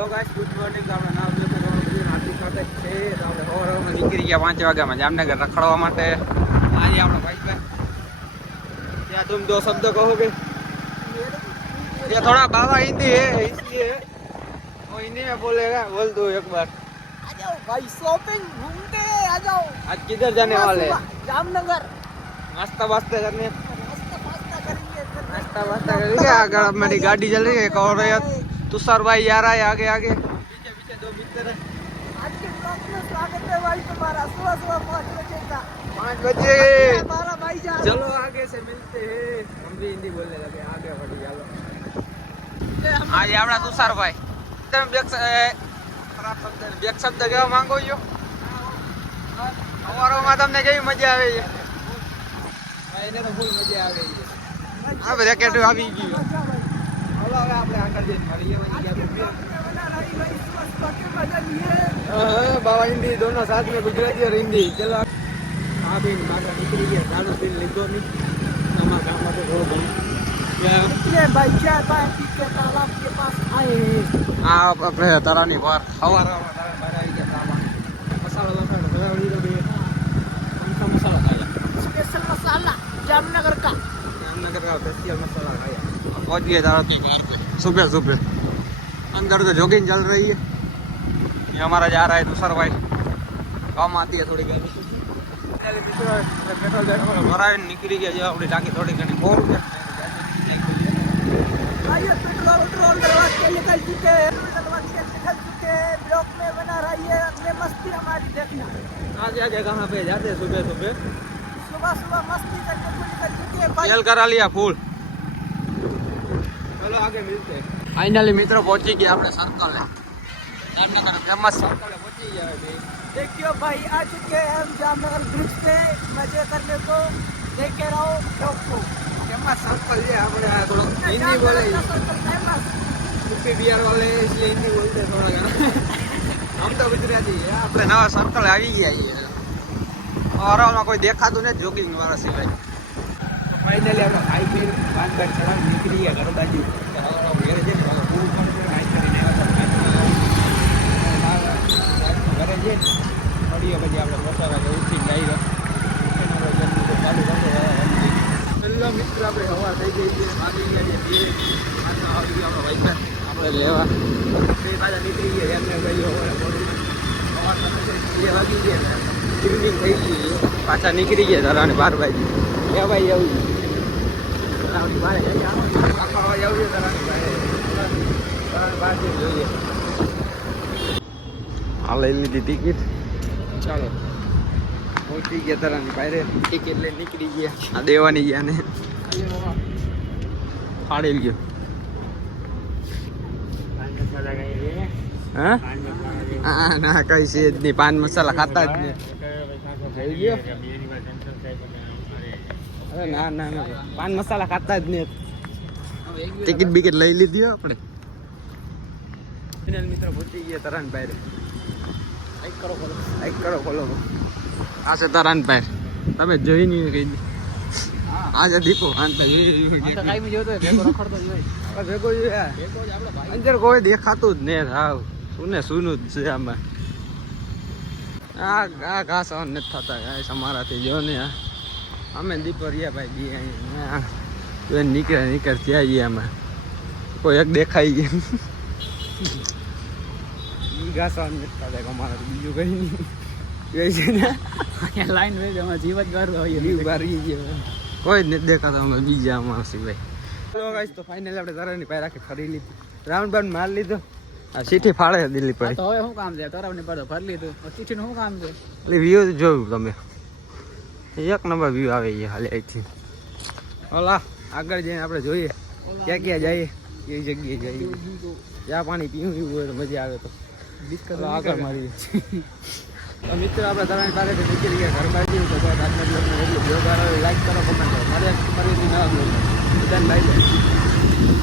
Hello guys, good morning. આપણે નામ છે આટલું સાથે છે. આપણે સવારમાં નીકળી ગયા 5 વાગ્યામાં જામનગર રખડવા માટે. આજે આપણો ભાઈ क्या तुम दो शब्द कहोगे? ये थोड़ा बाबा हिंदी है इसलिए वो हिंदी में बोलेगा. बोल दो एक बार. आ जाओ भाई, शॉपिंग घूमते आ जाओ. आज किधर जाने वाले हैं? जामनगर. नाश्ता वास्ता करने. नाश्ता वास्ता करेंगे. अगर मेरी गाड़ी चल रही है एक और है तुषार भाई आ रहा है आगे आगे. पीछे पीछे दो मित्र है. आज के ब्लॉग में स्वागत है भाई तुम्हारा. सुबह सुबह 5 बजे का. 5 बजे. हमारा भाई जा. चलो आगे से मिलते हैं. हम भी हिंदी बोलने लगे. आगे बढ़ी चलो. आज આપણા તુષાર ભાઈ તમે ખરાબ શબ્દ કહેવા માંગો છો? અમારોમાં તમને કેવી મજા આવે છે? એને તો ફૂલ મજા આવે છે. આ બધા કેટો આવી ગયું. હાલો હવે આપણે આગળ જઈને મળીએ. बाबा हिंदी दोनों साथ में गुजराती और हिंदी. चलो आप भी माता निकली गया. दारू पी लीधो नहीं. हमारा काम तो बहुत ये भाई क्या है पीछे तालाब के पास आए हैं. આપણે તારાની વાર સવારમાં તારા બહાર આવી ગયા. તારા મસાલા ભરાવી દો. બે કौन मसाला खाया? स्पेशल मसाला जामनगर का. जामनगर का स्पेशल मसाला खाया. पहुंच गए तारा की बार पे सुबह सुबह. अंदर तो जॉगिंग चल रही है. ये हमारा जा रहा है तुषार भाई. काम आती है थोड़ी गर्मी. पेट्रोल भरा निकली गया. जो अपनी टाकी थोड़ी घनी खोल के पेट्रोल डलवा के निकल चुके हैं. ब्लॉक में बना रही है. अपने मस्ती हमारी देखना. आज कहाँ पे जाते हैं सुबह सुबह. सुबह सुबह मस्ती करके निकल चुके हैं भाई. तेल करा लिया फूल. चलो आगे मिलते हैं. फाइनली मित्रों पहुंची गया अपने सर्कल है. जामनगर फेमस सर्कल पहुंची गया है. देखियो भाई, आ चुके हैं हम जामनगर ब्रिज पे मजे करने को. देखे रहो ब्लॉग को. फेमस सर्कल है. આપણે થોડો હિન્દી બોલે. फेमस यूपी बिहार वाले इसलिए हिंदी बोलते हैं थोड़ा घना. हम तो गुजराती है. આપણે નવા સર્કલ આવી ગયા છીએ. ઓરામાં કોઈ દેખાતું નથી જોગિંગ વાળા સિવાય. ફાઇનલી આપણે ભાઈ બી બાદ બાદ ચડાવ નીકળી ગયા ઘર બાજુ. ઘરે જઈને પૂરું પણ નાઈટ કરીને ઘરે જઈને મળીએ. પછી આપણે બપોર વાગે ઉઠી જઈએ. ચાલુ કરશે. પેલો મિત્ર આપણે હવા થઈ ગઈ છે. આવી ગયા છીએ. આવી ગયો આપણો ભાઈ આપણે લેવા. બે પાછા નીકળી ગયા. એમને ભાઈ હવા વાગી ગયા. સ્વિમિંગ થઈ ગઈ. પાછા નીકળી ગયા ધરાને 12 વાગે. એ ભાઈ આવું ધરાની બારે આખા અવાજ આવું ધરાની બારે. બહારથી જોઈએ. આ લઈ લીધી ટિકિટ. ચાલો પહોંચી ગયા ધરાની બારે. ટિકિટ લઈને નીકળી ગયા. આ દેવાની ગયા ને ફાડી ગયો. હા ના કઈ છે જ નહીં. પાન મસાલા ખાતા જ નહીં. થઈ ગયો. અરે ના ના ના પાન મસાલા ખાતા જ નહીં. ટિકિટ બિકિટ લઈ લીધી આપણે. મિત્રો પહોંચી ગયા તરાન ભાઈ. લાઈક કરો ફોલો. આ છે તરાન ભાઈ. તમે જોઈ નહીં કઈ આજે દીપો આંતા ભેગો અંદર કોઈ દેખાતું જ નહીં. હાવ સુને સુનું જ છે આમાં. આ ઘાસ સહન નથી થતા ગાઈસ અમારાથી. જો ને અમે દીપરિયા ભાઈ ગયા નીકળ ત્યાં ગયા. આમાં કોઈ એક દેખાઈ ગયા. ઘાસ સહન નથી થતા અમારા. બીજું કઈ નહીં છે ને. લાઈન હોય અમારે જીવત ગારી ગયા. કોઈ જ નથી દેખાતા અમે બીજા અમારા સિવાય. ગાઈસ તો ફાઇનલ આપણે તરાની પાય રાખી ફરી લીધી. રાઉન્ડ બાઉન્ડ મારી લીધો. આ સીટી ફાળે દિલ્હી પર. તો હવે શું કામ છે? તરાવની પર ફરી લીધું. સીટીનું શું કામ છે? એટલે વ્યૂ જોયું તમે. એક નંબર વ્યૂ આવે છે હાલે અહીંથી. ઓલા આગળ જઈને આપણે જોઈએ ક્યાં ક્યાં જઈએ. એ જગ્યાએ જઈએ જ્યાં પાણી પીવું હોય તો મજા આવે. તો ડિસ્કસ આગળ મારી. તો મિત્રો આપણે તરાની પાસેથી નીકળી ગયા ઘર બાજુ. તો આજના દિવસમાં એટલું લાઈક કરો, કમેન્ટ કરો. મારી નવા બધાને બાય.